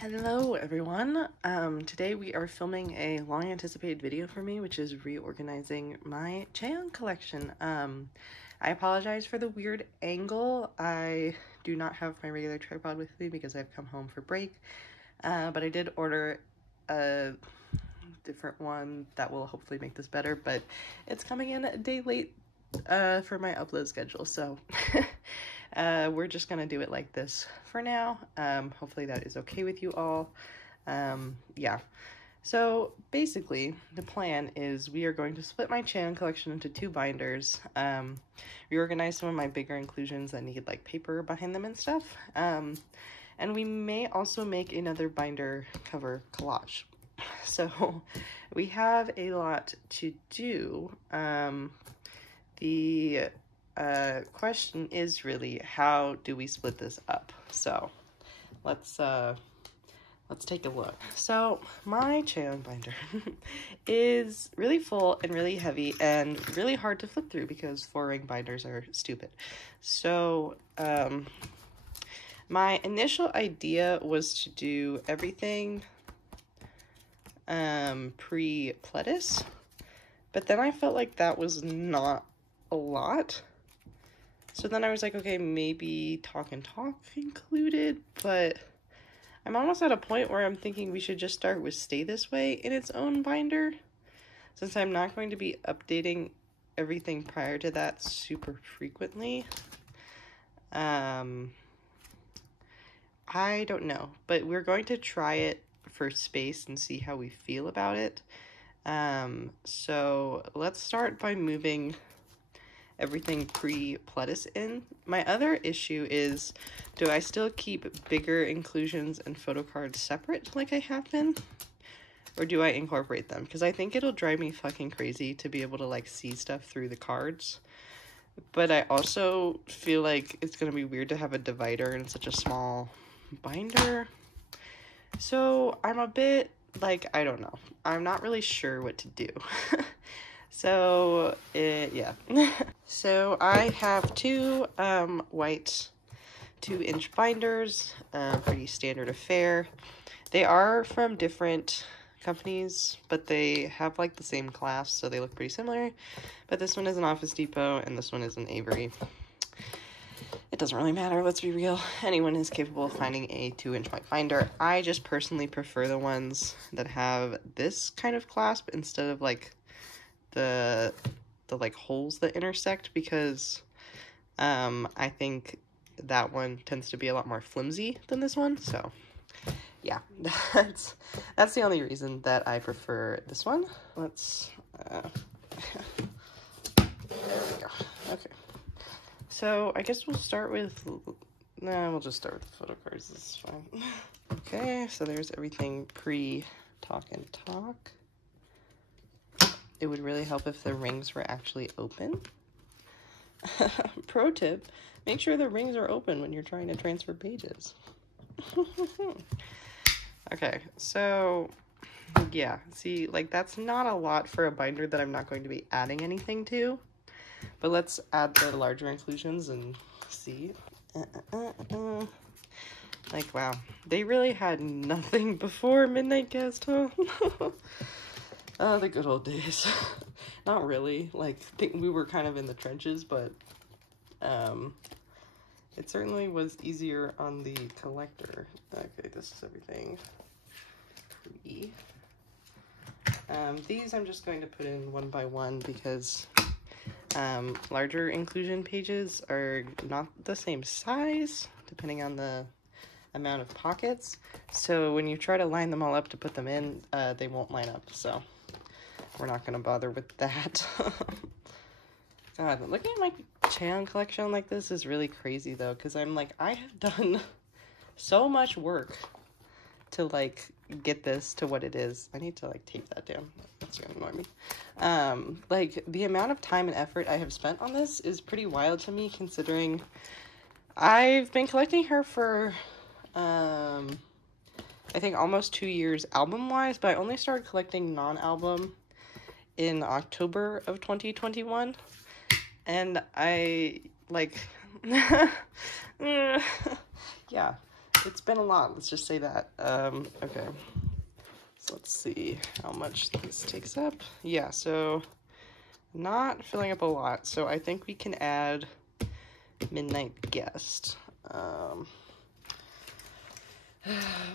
Hello everyone. Today we are filming a long anticipated video for me, which is reorganizing my chaeyoung collection. I apologize for the weird angle. I do not have my regular tripod with me because I've come home for break, but I did order a different one that will hopefully make this better, but it's coming in a day late for my upload schedule, so we're just gonna do it like this for now. Hopefully that is okay with you all. Yeah, so basically the plan is we are going to split my chaeyoung collection into two binders, reorganize some of my bigger inclusions that need like paper behind them and stuff, and we may also make another binder cover collage. So we have a lot to do. The question is really, how do we split this up? So let's take a look. So my chaeyoung binder is really full and really heavy and really hard to flip through because 4-ring binders are stupid. So my initial idea was to do everything pre-pledis, but then I felt like that was not a lot. So then I was like, okay, maybe talk and talk included, but I'm almost at a point where I'm thinking we should just start with Stay This Way in its own binder, since I'm not going to be updating everything prior to that super frequently. I don't know, but we're going to try it for space and see how we feel about it. So let's start by moving everything pre-pledis in. My other issue is, do I still keep bigger inclusions and photo cards separate like I have been? Or do I incorporate them? Because I think it'll drive me fucking crazy to be able to like see stuff through the cards. But I also feel like it's gonna be weird to have a divider in such a small binder. So I'm a bit like, I don't know. I'm not really sure what to do. So, yeah. So I have two white 2-inch binders, pretty standard affair. They are from different companies, but they have like the same class, so they look pretty similar. But this one is an Office Depot, and this one is an Avery. It doesn't really matter, let's be real. Anyone is capable of finding a 2-inch white binder. I just personally prefer the ones that have this kind of clasp instead of like the like holes that intersect, because I think that one tends to be a lot more flimsy than this one. So yeah, that's the only reason that I prefer this one. Let's there we go. Okay, so I guess we'll start with, we'll just start with the photo cards. This is fine. Okay, so there's everything pre-talk and talk. It would really help if the rings were actually open. Pro tip, make sure the rings are open when you're trying to transfer pages. Okay, so yeah, see, like that's not a lot for a binder that I'm not going to be adding anything to. But let's add the larger inclusions and see. Like, wow, they really had nothing before Midnight Guest, huh? Oh, the good old days. Not really. Like, I think we were kind of in the trenches, but it certainly was easier on the collector. Okay, this is everything. These I'm just going to put in one by one because larger inclusion pages are not the same size, depending on the amount of pockets. So when you try to line them all up to put them in, they won't line up. So we're not gonna bother with that. God, looking at my chaeyoung collection like this is really crazy though, because I'm like, I have done so much work to like get this to what it is. I need to like tape that down. That's gonna annoy me. Like the amount of time and effort I have spent on this is pretty wild to me, considering I've been collecting her for I think almost 2 years album wise, but I only started collecting non-album in October of 2021, and I like yeah, It's been a lot, let's just say that. Okay. So let's see how much this takes up. Yeah, so not filling up a lot. So I think we can add Midnight Guest.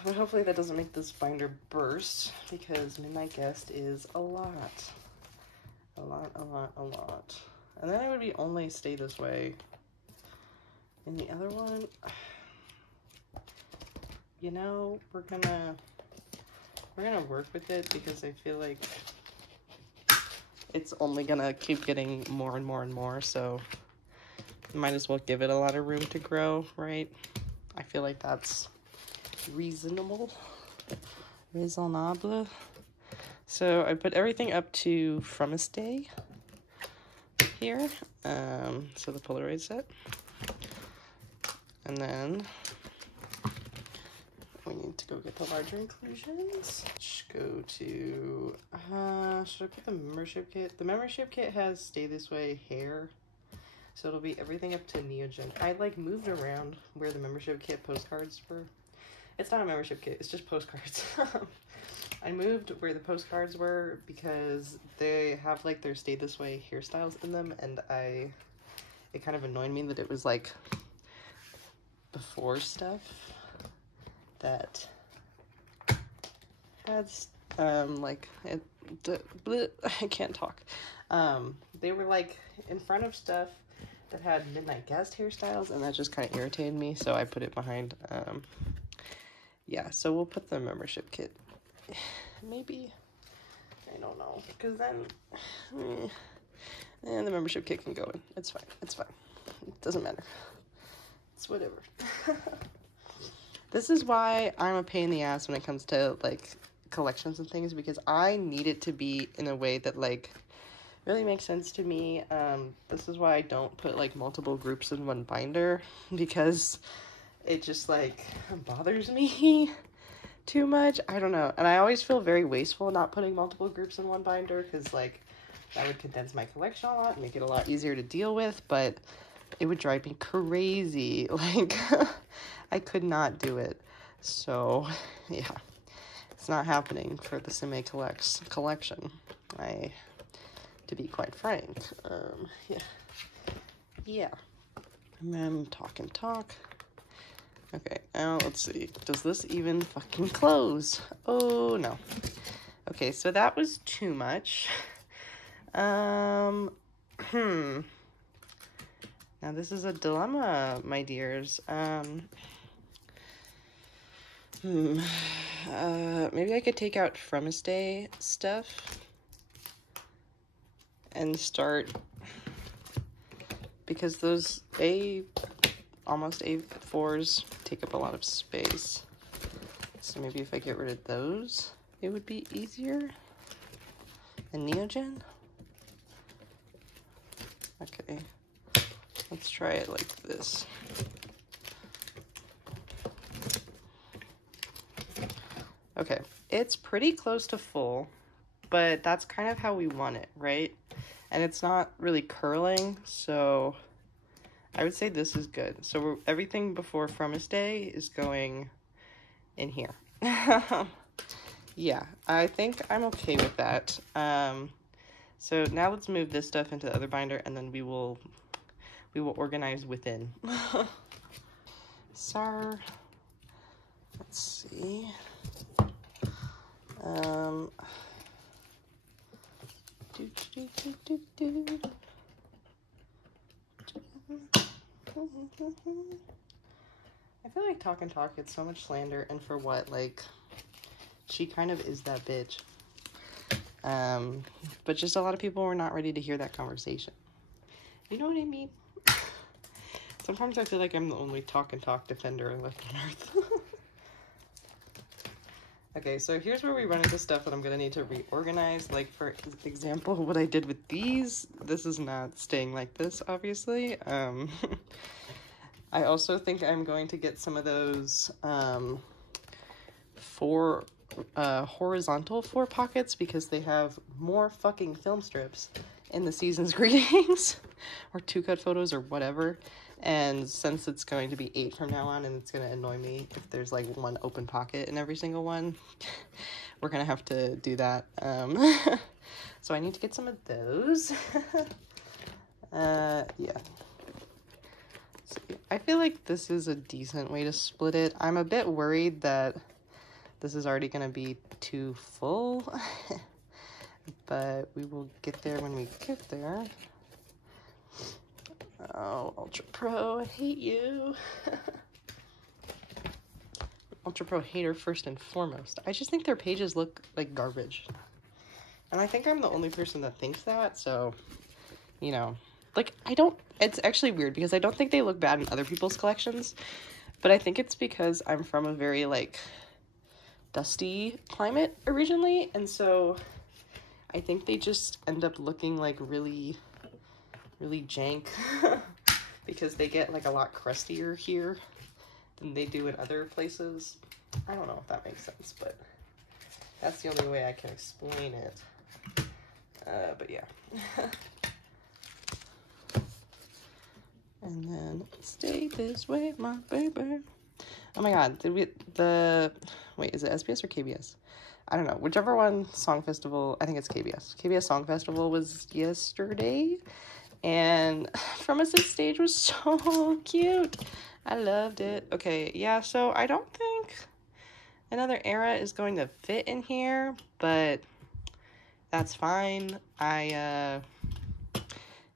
But hopefully that doesn't make this binder burst, because Midnight Guest is a lot. A lot, a lot, a lot. And then it would be only Stay This Way. In the other one, you know, we're gonna work with it, because I feel like it's only gonna keep getting more and more and more, so might as well give it a lot of room to grow, right? I feel like that's reasonable. Raisonnable. So I put everything up to From a Stay here. So the Polaroid set. And then we need to go get the larger inclusions. Let's go to, should I put the membership kit? The membership kit has Stay This Way hair. So it'll be everything up to Neogen. I like moved around where the membership kit postcards were. It's not a membership kit, it's just postcards. I moved where the postcards were because they have like their Stay This Way hairstyles in them, and it kind of annoyed me that it was like before stuff that had like I can't talk. They were like in front of stuff that had Midnight Guest hairstyles, and that just kind of irritated me, so I put it behind. Yeah, so we'll put the membership kit. Maybe, I don't know, because then the membership kit can go in. It's fine, it's fine. It doesn't matter. It's whatever. This is why I'm a pain in the ass when it comes to like collections and things, because I need it to be in a way that like really makes sense to me. This is why I don't put like multiple groups in one binder, because it just like bothers me too much. I don't know. And I always feel very wasteful not putting multiple groups in one binder, because like that would condense my collection a lot and make it a lot easier to deal with, but it would drive me crazy. Like I could not do it. So yeah, it's not happening for the Sime collection. To be quite frank. Yeah. And then talk and talk. Okay, now let's see. Does this even fucking close? Oh, no. Okay, so that was too much. Now this is a dilemma, my dears. Maybe I could take out From a Stay stuff and start, because those almost A4s take up a lot of space. So maybe if I get rid of those, it would be easier. And Neogen? Okay, let's try it like this. Okay, it's pretty close to full, but that's kind of how we want it, right? And it's not really curling, so I would say this is good. So everything before From a Stay is going in here. Yeah, I think I'm okay with that. So now let's move this stuff into the other binder, and then we will organize within. Let's see. I feel like Talk and Talk gets so much slander, and for what? Like, she kind of is that bitch. But just a lot of people were not ready to hear that conversation. You know what I mean? Sometimes I feel like I'm the only Talk and Talk defender left on earth. Okay, so here's where we run into stuff that I'm gonna need to reorganize. Like, for example, what I did with these, this is not staying like this, obviously. I also think I'm going to get some of those horizontal 4 pockets, because they have more fucking film strips in the season's greetings or 2-cut photos or whatever. And since it's going to be 8 from now on, and it's going to annoy me if there's like one open pocket in every single one, we're going to have to do that. So I need to get some of those. Yeah. See, I feel like this is a decent way to split it. I'm a bit worried that this is already going to be too full, but we will get there when we get there. Oh, Ultra Pro, I hate you. Ultra Pro hater first and foremost. I just think their pages look like garbage. And I think I'm the only person that thinks that, so, you know. Like, it's actually weird because I don't think they look bad in other people's collections, but I think it's because I'm from a very, like, dusty climate originally, and so I think they just end up looking like really jank because they get like a lot crustier here than they do in other places. I don't know if that makes sense, but that's the only way I can explain it. But yeah. And then stay this way, my baby. Oh my god, wait, is it SBS or KBS? I don't know, whichever one, Song Festival, I think it's KBS. KBS Song Festival was yesterday, and Promise's stage was so cute. I loved it. Okay, yeah, so I don't think Another Era is going to fit in here, but that's fine.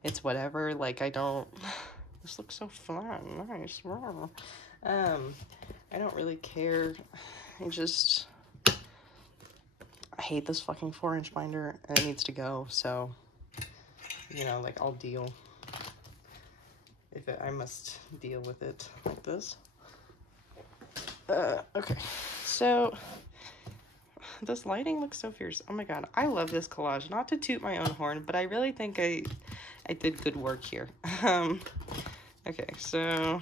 It's whatever, like, this looks so fun, nice. I don't really care. I hate this fucking 4-inch binder, and it needs to go, so, you know, like, I'll deal. I must deal with it like this. Okay, so, this lighting looks so fierce. Oh my god, I love this collage. Not to toot my own horn, but I really think I did good work here. Okay, so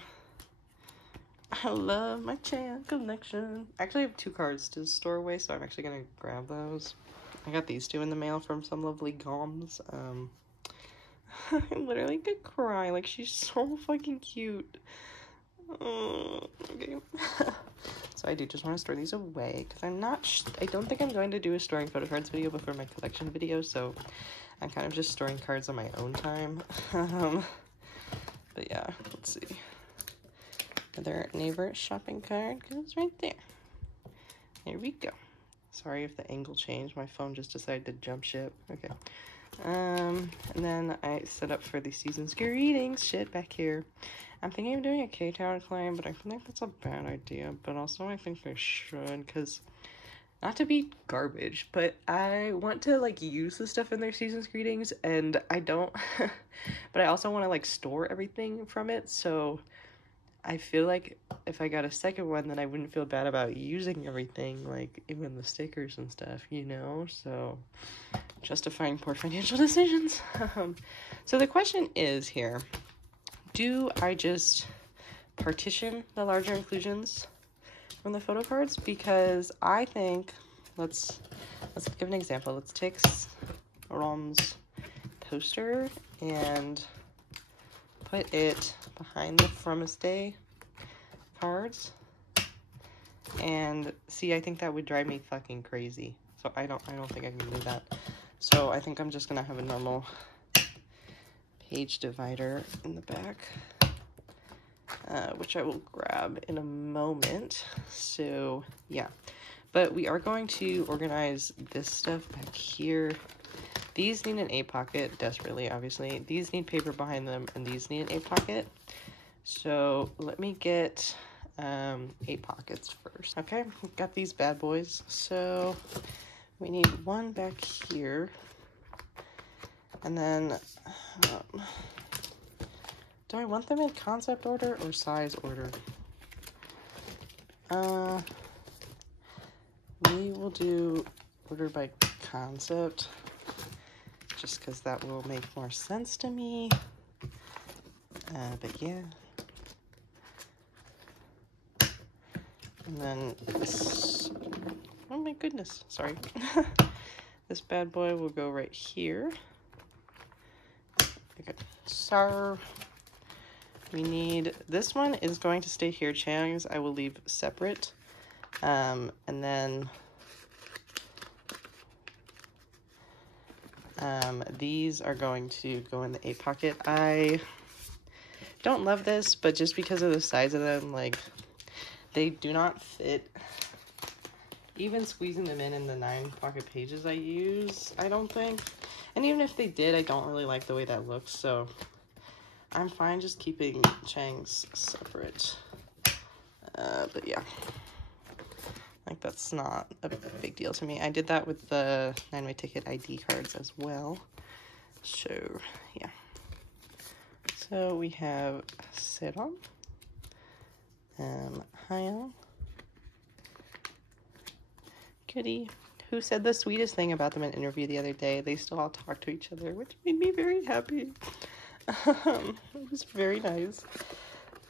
I love my chaeyoung collection. I actually have 2 cards to store away, so I'm actually gonna grab those. I got these 2 in the mail from some lovely goms. I literally could cry. Like, she's so fucking cute. Okay. So I do just want to store these away because I don't think I'm going to do a storing photo cards video before my collection video, so I'm kind of just storing cards on my own time. But yeah, let's see. Another neighbor shopping card goes right there. Here we go. Sorry if the angle changed. My phone just decided to jump ship. Okay. And then I set up for the season's greetings shit back here. I'm thinking of doing a K-Town claim, but I feel like that's a bad idea. But also I think I should, because not to be garbage, but I want to, like, use the stuff in their season's greetings, and I don't, but I also want to, like, store everything from it, so I feel like if I got a second one, then I wouldn't feel bad about using everything, like, even the stickers and stuff, you know, so justifying poor financial decisions. So the question is here, do I just partition the larger inclusions from the photo cards? Because I think, let's give an example. Let's take Rom's poster and put it behind the Promise Day cards. And see, I think that would drive me fucking crazy. So I don't think I can do that. So I think I'm just gonna have a normal page divider in the back, which I will grab in a moment. So yeah, but we are going to organize this stuff back here. These need an A pocket desperately, obviously. These need paper behind them, and these need an A pocket. So let me get 8 pockets first. Okay, we've got these bad boys. So we need one back here, and then do I want them in concept order or size order? We will do order by concept, just because that will make more sense to me. But yeah. And then this, oh my goodness, sorry. This bad boy will go right here. Okay, so we need, this one is going to stay here. Chaeyoung's I will leave separate. And then these are going to go in the 8 pocket. I don't love this, but just because of the size of them, like, they do not fit. Even squeezing them in the 9 pocket pages I use, I don't think. And even if they did, I don't really like the way that looks, so I'm fine just keeping Chaeyoung's separate. But yeah, like, that's not a big deal to me. I did that with the 9-way ticket ID cards as well. So yeah. So we have Seron, Chaeyoung, Goody, who said the sweetest thing about them in an interview the other day. They still all talk to each other, which made me very happy. It was very nice.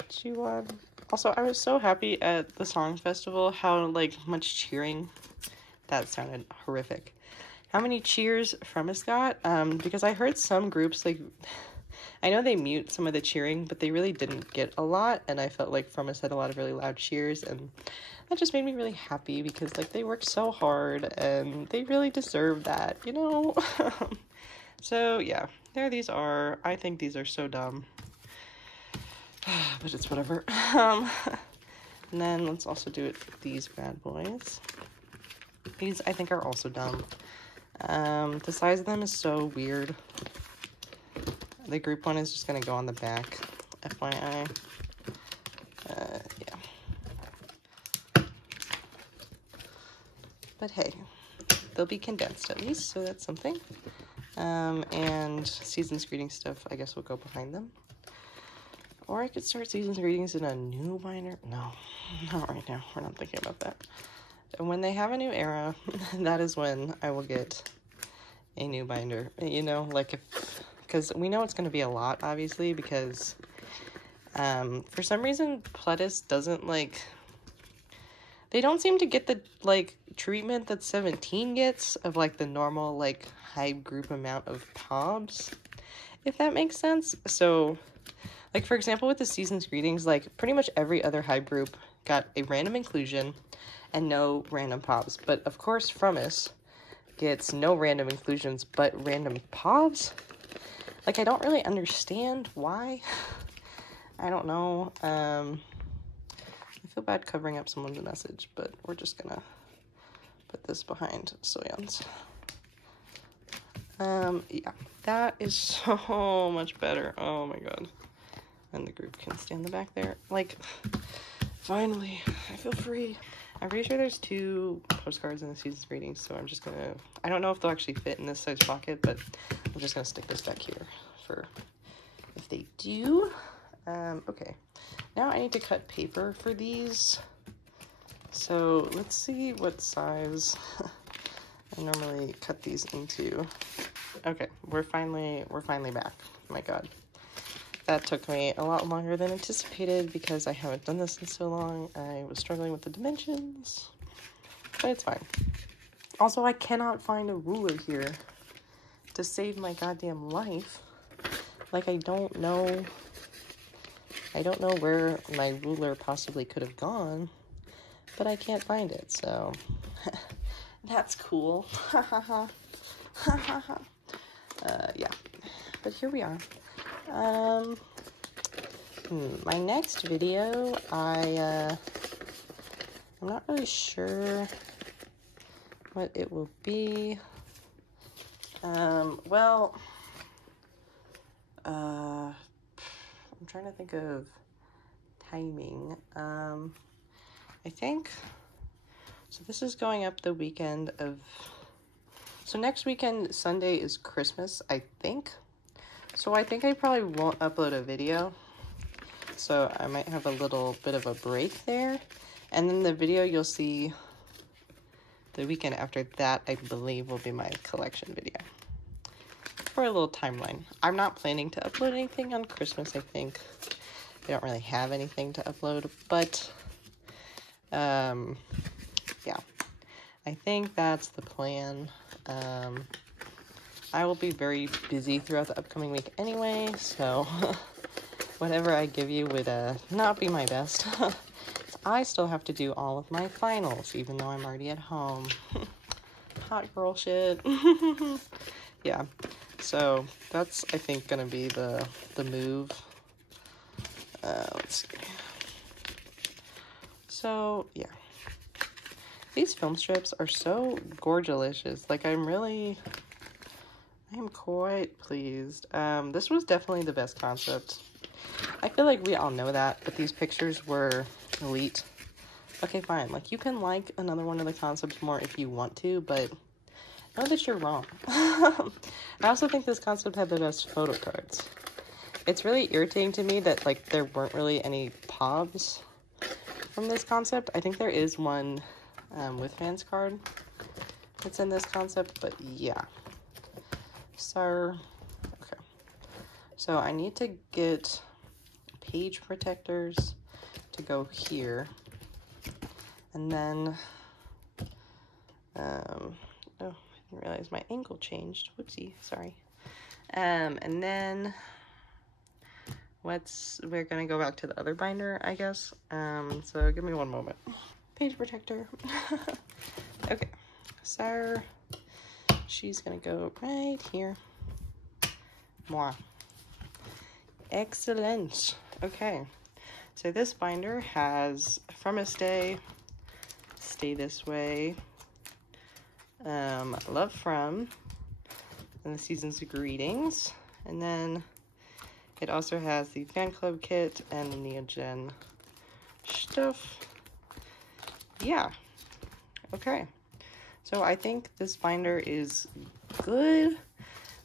Jiwon. Also, I was so happy at the song festival how, like, much cheering. That sounded horrific. How many cheers From Us got? Because I heard some groups, like, I know they mute some of the cheering, but they really didn't get a lot, and I felt like From Us had a lot of really loud cheers, and that just made me really happy because, like, they worked so hard, and they really deserve that, you know? So, yeah, there these are. I think these are so dumb. But it's whatever. And then let's also do it with these bad boys. These, I think, are also dumb. The size of them is so weird. The group one is just going to go on the back, FYI. Yeah. But hey, they'll be condensed at least, so that's something. And Season's Greeting stuff, I guess, will go behind them. Or I could start Season's Greetings in a new binder. No, not right now. We're not thinking about that. And when they have a new era, that is when I will get a new binder. You know, like, if, because we know it's going to be a lot, obviously, because for some reason, Pledis doesn't, like, they don't seem to get the, like, treatment that 17 gets of, like, the normal, like, high group amount of POBs, if that makes sense. So, like, for example, with the Season's Greetings, like, pretty much every other hype group got a random inclusion and no random POBs. But, of course, From Us gets no random inclusions, but random POBs? Like, I don't really understand why. I don't know. I feel bad covering up someone's message, but we're just gonna put this behind Soyeon's. Yeah, that is so much better. Oh my god. And the group can stand the back there. Like, finally, I feel free. I'm pretty sure there's 2 postcards in the Season's Greetings, so I'm just gonna, I don't know if they'll actually fit in this size pocket, but I'm just gonna stick this back here for if they do. Okay, now I need to cut paper for these. So let's see what size I normally cut these into. Okay, we're finally back. Oh my god. That took me a lot longer than anticipated because I haven't done this in so long. I was struggling with the dimensions, but it's fine. Also, I cannot find a ruler here to save my goddamn life. Like, I don't know where my ruler possibly could have gone, but I can't find it, so that's cool. Yeah, but here we are. My next video, I'm not really sure what it will be. Well, I'm trying to think of timing. I think, so this is going up the weekend of, so next weekend, Sunday, is Christmas, I think. So I think I probably won't upload a video. So I might have a little bit of a break there. And then the video you'll see the weekend after that, I believe, will be my collection video. For a little timeline. I'm not planning to upload anything on Christmas, I think. I don't really have anything to upload, but yeah. I think that's the plan. I will be very busy throughout the upcoming week anyway, so whatever I give you would not be my best. I still have to do all of my finals, even though I'm already at home. Hot girl shit. Yeah, so that's, I think, gonna be the move. Let's see. So, yeah. These film strips are so gorgelicious. Like, I am quite pleased. This was definitely the best concept. I feel like we all know that, but these pictures were elite. Okay, fine. Like, you can like another one of the concepts more if you want to, but know that you're wrong. I also think this concept had the best photo cards. It's really irritating to me that, like, there weren't really any POVs from this concept. I think there is one with fans card that's in this concept, but yeah. So, okay. So I need to get page protectors to go here. And then, oh, I didn't realize my angle changed. Whoopsie, sorry. And then we're gonna go back to the other binder, I guess. So give me one moment. Page protector. Okay, so she's gonna go right here. Mwah. Excellent. Okay, so this binder has From a Stay, Stay This Way, Love From, and the Season's Greetings, and then it also has the fan club kit and the Neogen stuff. Yeah. Okay. So I think this binder is good.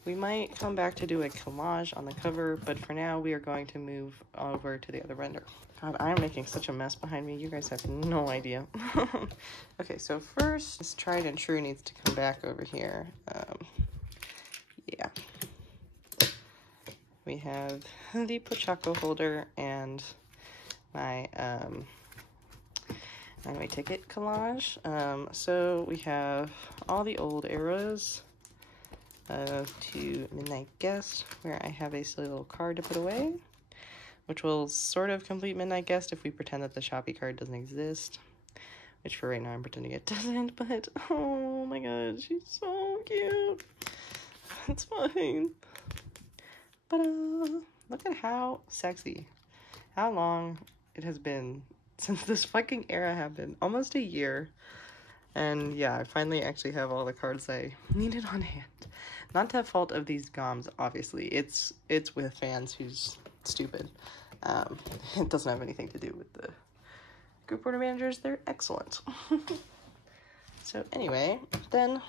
We might come back to do a collage on the cover, but for now we are going to move over to the other binder. God, I am making such a mess behind me. You guys have no idea. Okay, so first, this Tried and True needs to come back over here. Yeah. We have the Pochaco holder and my anime ticket collage. So we have all the old eras to Midnight Guest, where I have a silly little card to put away, which will sort of complete Midnight Guest if we pretend that the Shopee card doesn't exist, which for right now I'm pretending it doesn't, but oh my god, she's so cute. It's fine. But look at how sexy, how long it has been since this fucking era happened. Almost a year. And yeah, I finally actually have all the cards I needed on hand. Not to fault of these GOMs, obviously. It's with fans who's stupid. It doesn't have anything to do with the group order managers. They're excellent. So anyway, then I'm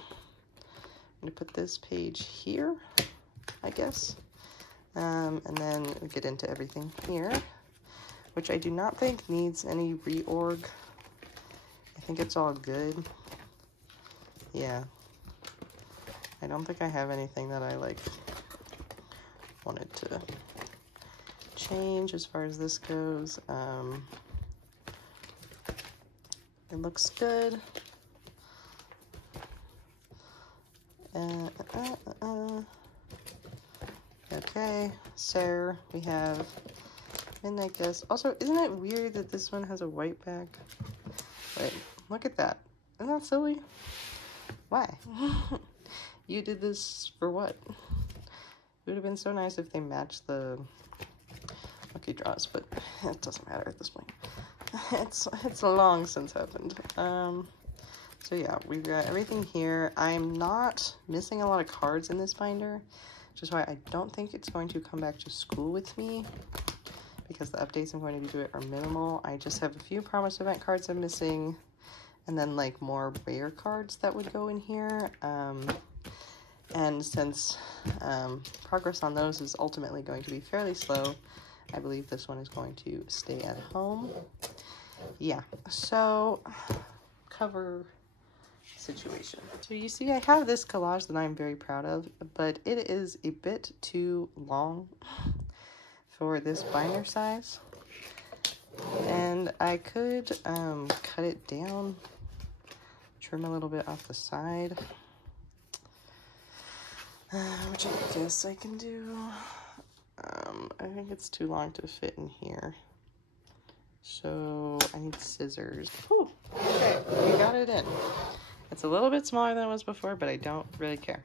gonna put this page here, I guess. And then get into everything here, which I do not think needs any reorg. I think it's all good. Yeah. I don't think I have anything that I, like, wanted to change as far as this goes. It looks good. Okay, so we have Midnight Guest. Also, isn't it weird that this one has a white back? Wait, look at that. Isn't that silly? Why? You did this for what? It would have been so nice if they matched the lucky draws, but it doesn't matter at this point. It's long since happened. So yeah, we've got everything here. I'm not missing a lot of cards in this binder, which is why I don't think it's going to come back to school with me, because the updates I'm going to do it are minimal. I just have a few Promise Event cards I'm missing, and then like more rare cards that would go in here. And since progress on those is ultimately going to be fairly slow, I believe this one is going to stay at home. Yeah, so cover situation. So you see I have this collage that I'm very proud of, but it is a bit too long for this binder size, and I could cut it down, trim a little bit off the side, which I guess I can do. I think it's too long to fit in here. So I need scissors. Whew, okay, we got it in. It's a little bit smaller than it was before, but I don't really care.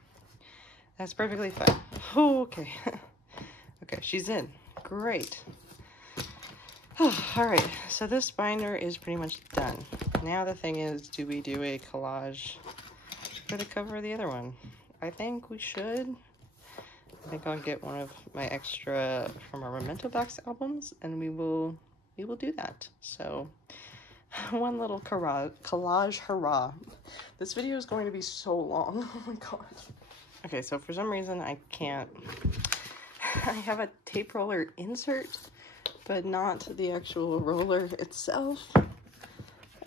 That's perfectly fine. Oh, okay. Okay, she's in. Great. Oh, all right, so this binder is pretty much done. Now the thing is, do we do a collage for the cover of the other one? I think we should. I think I'll get one of my extra from our Memento Box albums, and we will do that. So one little collage hurrah. This video is going to be so long. Oh my god. Okay, so for some reason I can't. I have a tape roller insert, but not the actual roller itself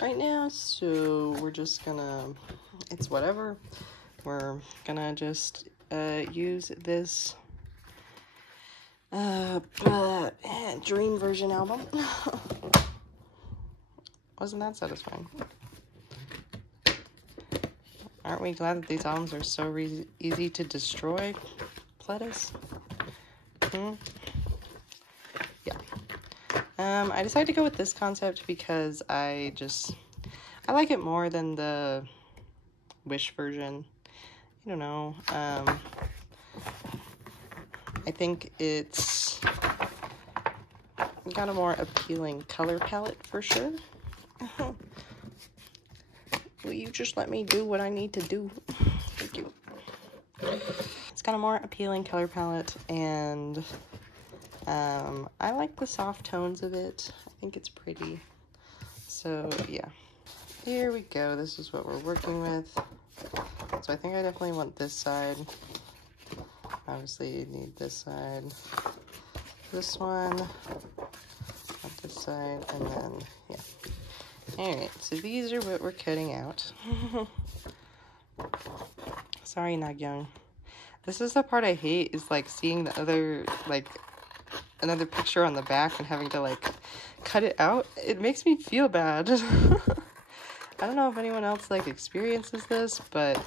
right now, so we're just gonna, it's whatever. We're gonna just use this Dream version album. Wasn't that satisfying? Aren't we glad that these albums are so easy to destroy, Pledis? Yeah. I decided to go with this concept because I like it more than the Wish version. I don't know. I think it's got a more appealing color palette for sure. Will you just let me do what I need to do? Thank you. It's got a more appealing color palette, and I like the soft tones of it. I think it's pretty. So yeah, here we go. This is what we're working with. So I think I definitely want this side. Obviously you need this side, this one, this side, and then, yeah. Alright, so these are what we're cutting out. Sorry, chaeyoung. This is the part I hate, is like seeing the other, like, another picture on the back and having to like cut it out. It makes me feel bad. I don't know if anyone else like experiences this, but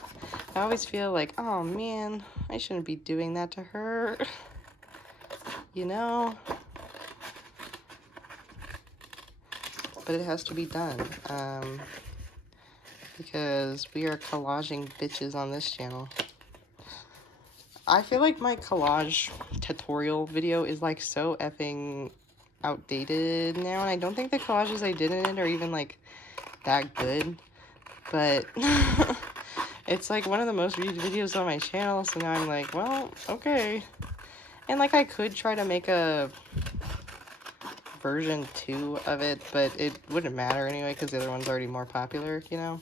I always feel like, oh man, I shouldn't be doing that to her. You know? But it has to be done. Because we are collaging bitches on this channel. I feel like my collage tutorial video is like so effing outdated now, and I don't think the collages I did in it are even like that good, but it's like one of the most viewed videos on my channel, so now I'm like, well, okay. And like I could try to make a version 2 of it, but it wouldn't matter anyway because the other one's already more popular, you know.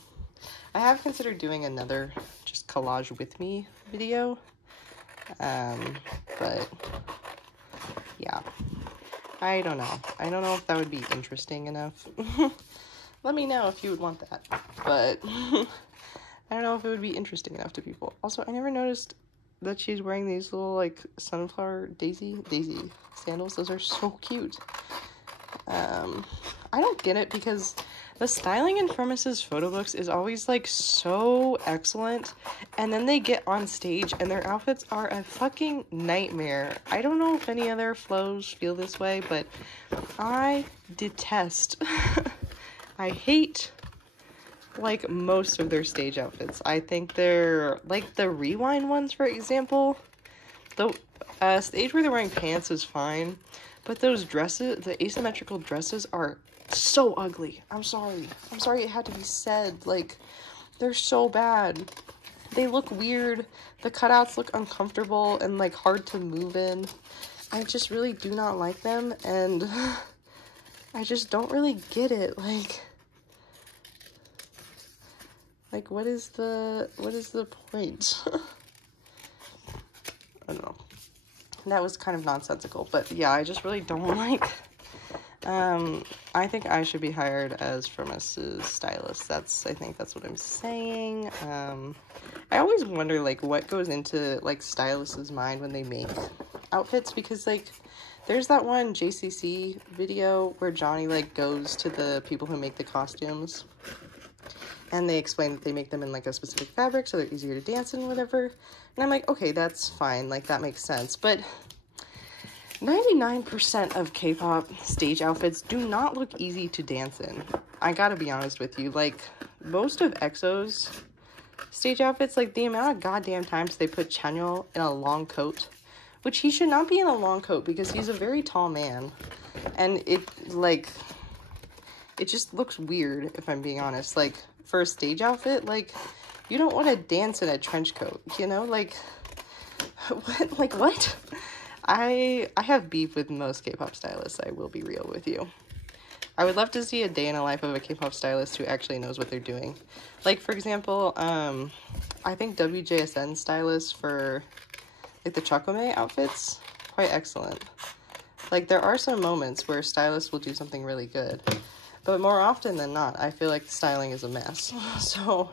I have considered doing another just collage with me video, but yeah, I don't know. I don't know if that would be interesting enough. Let me know if you would want that, but I don't know if it would be interesting enough to people. Also, I never noticed that she's wearing these little, like, sunflower daisy sandals. Those are so cute. I don't get it because the styling in Firmus's photo books is always, like, so excellent, and then they get on stage and their outfits are a fucking nightmare. I don't know if any other flows feel this way, but I detest I hate, like, most of their stage outfits. I think they're, like, the Rewind ones, for example. The stage where they're wearing pants is fine, but those dresses, the asymmetrical dresses, are so ugly. I'm sorry. I'm sorry it had to be said. Like, they're so bad. They look weird. The cutouts look uncomfortable and, like, hard to move in. I just really do not like them, and I just don't really get it. Like, what is the point? I don't know. That was kind of nonsensical, but yeah, I just really don't like, I think I should be hired as Firmus's stylist. I think that's what I'm saying. I always wonder, like, what goes into, like, stylists' mind when they make outfits, because, like, there's that one JCC video where Johnny, like, goes to the people who make the costumes, and they explain that they make them in, like, a specific fabric so they're easier to dance in, whatever. And I'm like, okay, that's fine. Like, that makes sense. But 99% of K-pop stage outfits do not look easy to dance in. I gotta be honest with you, like, most of EXO's stage outfits, like, the amount of goddamn times they put Chaeyoung in a long coat, which he should not be in a long coat because he's a very tall man, and it just looks weird, if I'm being honest. Like, for a stage outfit, like, you don't want to dance in a trench coat, you know? Like, what? Like, what? I have beef with most K-pop stylists, I will be real with you. I would love to see a day in a life of a K-pop stylist who actually knows what they're doing. Like, for example, I think WJSN stylists for, like, the Chokome outfits, quite excellent. Like, there are some moments where stylists will do something really good, but more often than not, I feel like the styling is a mess. So,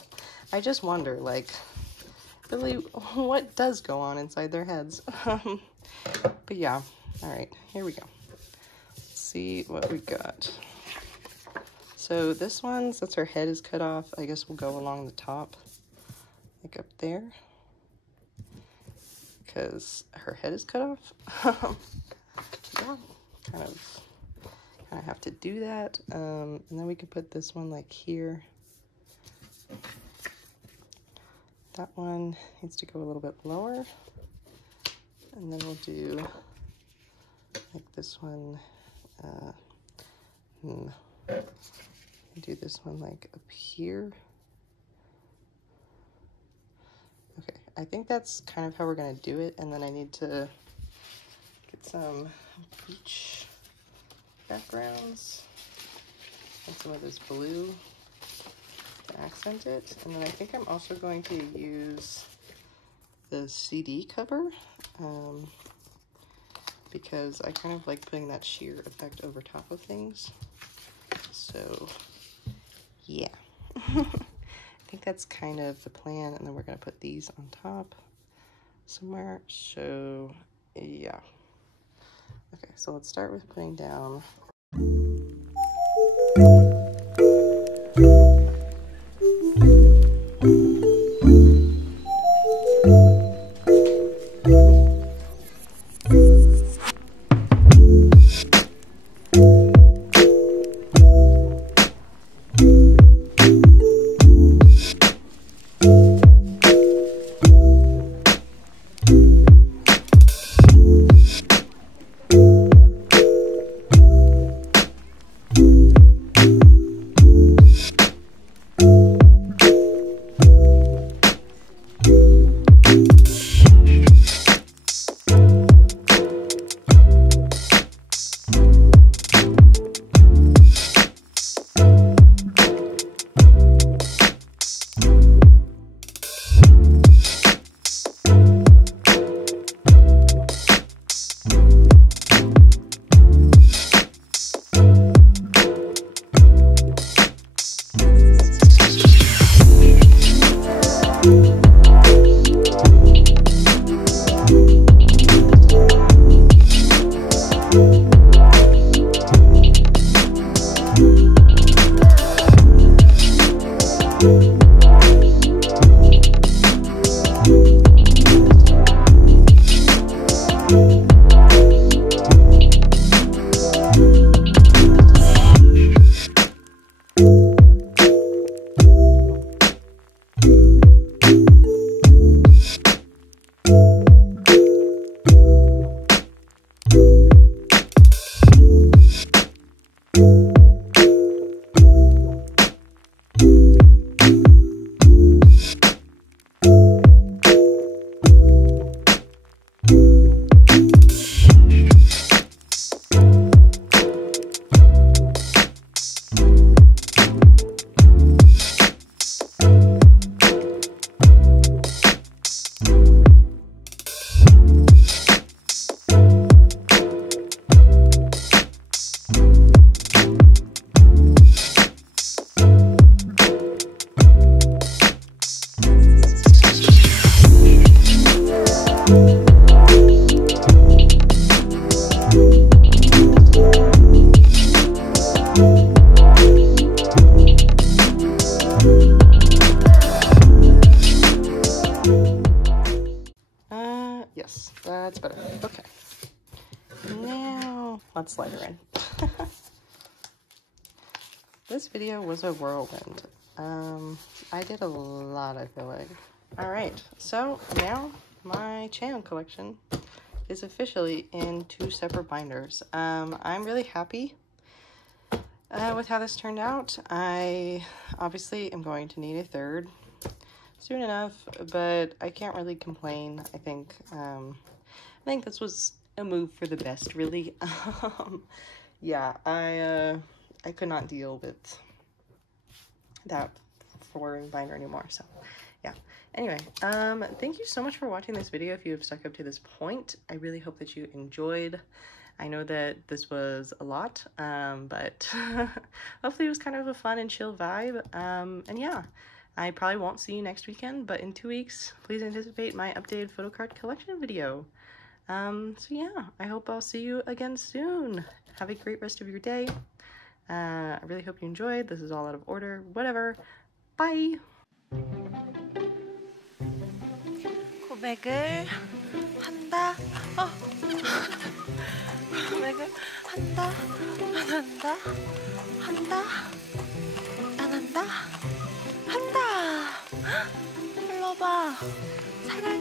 I just wonder, like, really, what does go on inside their heads? But yeah, alright, here we go. Let's see what we got. So this one, since her head is cut off, I guess we'll go along the top, like up there, because her head is cut off. Yeah, kind of have to do that. And then we could put this one like here. That one needs to go a little bit lower. And then we'll do like this one, do this one like up here. Okay, I think that's kind of how we're gonna do it, and then I need to get some beach backgrounds and some of this blue to accent it. And then I think I'm also going to use the CD cover, because I kind of like putting that sheer effect over top of things. So yeah, I think that's kind of the plan. And then we're gonna put these on top somewhere. So yeah, okay, so let's start with putting down let's slide her in. This video was a whirlwind. I did a lot, I feel like. Alright, so now my chaeyoung collection is officially in 2 separate binders. I'm really happy with how this turned out. I obviously am going to need a 3rd soon enough, but I can't really complain. I think this was a move for the best, really. Yeah, I could not deal with that foreign binder anymore, so yeah. Anyway, thank you so much for watching this video. If you have stuck up to this point, I really hope that you enjoyed. I know that this was a lot, but hopefully it was kind of a fun and chill vibe. And yeah, I probably won't see you next weekend, but in 2 weeks, please anticipate my updated photo card collection video. So yeah, I hope I'll see you again soon. Have a great rest of your day. I really hope you enjoyed. This is all out of order, whatever. Bye! 고백을 한다. 고백을 한다. 안 한다. 한다. 안 한다. 한다. 불러봐. 사랑해.